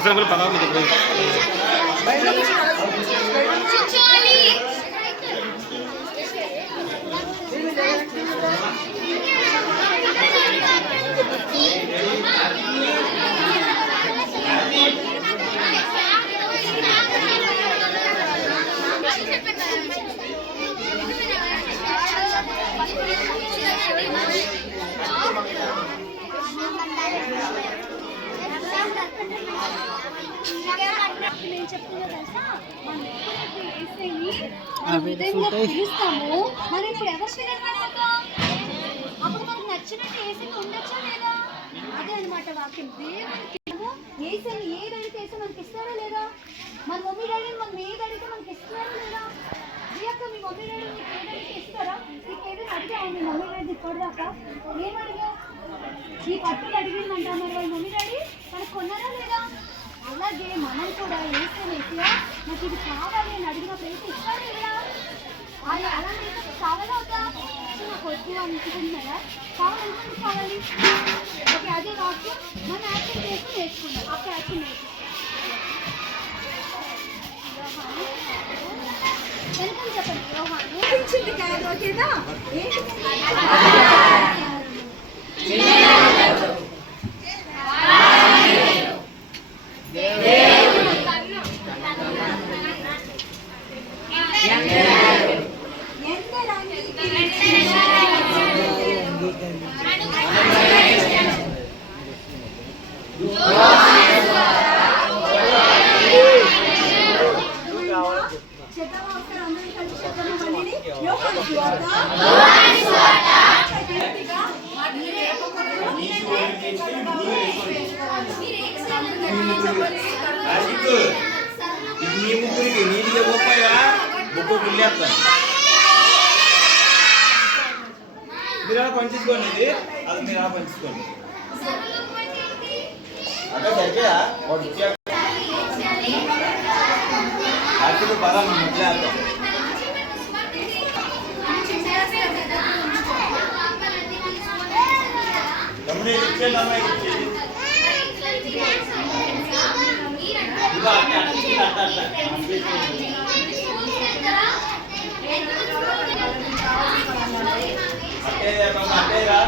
అవసరం పదవి నేను చెప్తున్నా తెలుసా, మనం పిలుస్తాము. మనం ఇప్పుడు ఎవరు పిలవడం, అప్పుడు మనకు నచ్చినట్టు ఏసీని ఉండొచ్చా లేదా? అదే అనమాట వాక్యం. దేవునికి ఏసీని ఏది అడిగితే ఏసీ మనకి ఇస్తారా లేదా? మన మమ్మీ డాడీని మనం ఏది అడిగితే మనకి ఇస్తారా లేదా? అక్క మీ మమ్మీ డాడీ మీకు ఏది అడిగితే ఇస్తారా? నీకు ఏదైనా అడిగావు మీ మమ్మీ డాడీ ఇప్పటిదాకా ఏం అడిగావు? ఈ పట్టులు అడిగిందంట మరి వాళ్ళ మమ్మీ డాడీ మనకు కొన్నారా లేదా? అలాగే మనం కూడా ఏసీగా నాకు ఇది కావాలి అని అడిగినప్పుడు ఏసీ ఇస్తారా లేదా? అలా మీకు కావాలా అవుతా నాకు వద్దు అనుకుంటున్నారా? కావాలనుకుంటే కావాలి. ఓకే, అదే వాక్యం మనం యాక్షన్ చేసి నేర్చుకుందాం. అప్పుడు యాక్షన్ వెల్కమ్ చెప్పండి. యోహాను కాదు, ఓకేనా? నీ ముగ్గురికి నీటిగా గొప్పగా ముగ్గురు గుళ్ళేస్తాను. మీరు అలా పంచుకోండి, ఇది అది మీరు అలా పంచుకోండి. అక్కడ సరిపోయా పదాలు ముట్లేస్తాం. తమ్ముడు ఇచ్చేది అమ్మాయి ఇచ్చేది అట్టేరా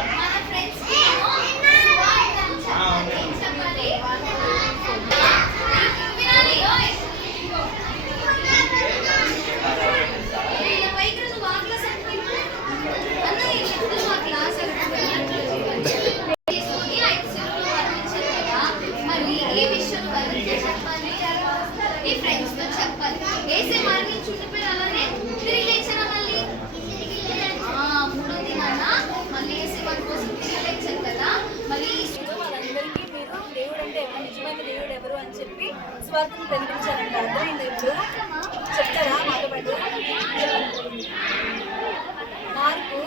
దేవుడు ఎవరు అని చెప్పి స్వార్థం ప్రకటించారంట. అర్థమైంది? ఇప్పుడు చెప్తారా మాతో పాటు? మార్కు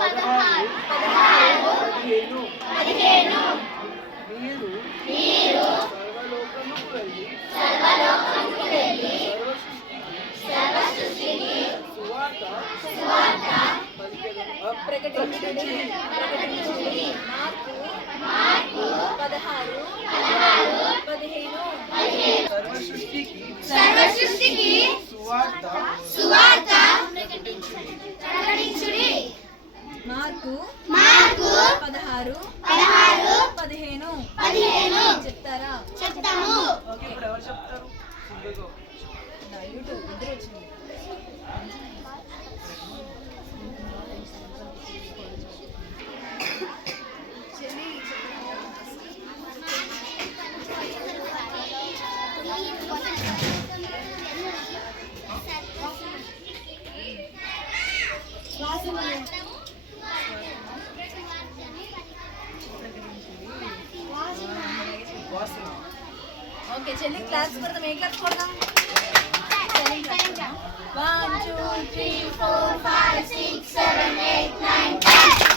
15. ప్రకటించుడి. మార్కు 16:15. సర్వసృష్టికి సువార్త ప్రకటించుడి. మార్కు 16:15. చెప్తారా? చెప్తాము. ఇప్పుడు ఎవరు చెప్తారు? యూట్యూబ్ ఇద్దరు వచ్చింది. ఓకే చెల్లి, క్లాస్ కొడదాం. ఏ క్లాస్ కొడదాం? 1 2 3 4 5 6 7 8 9 10.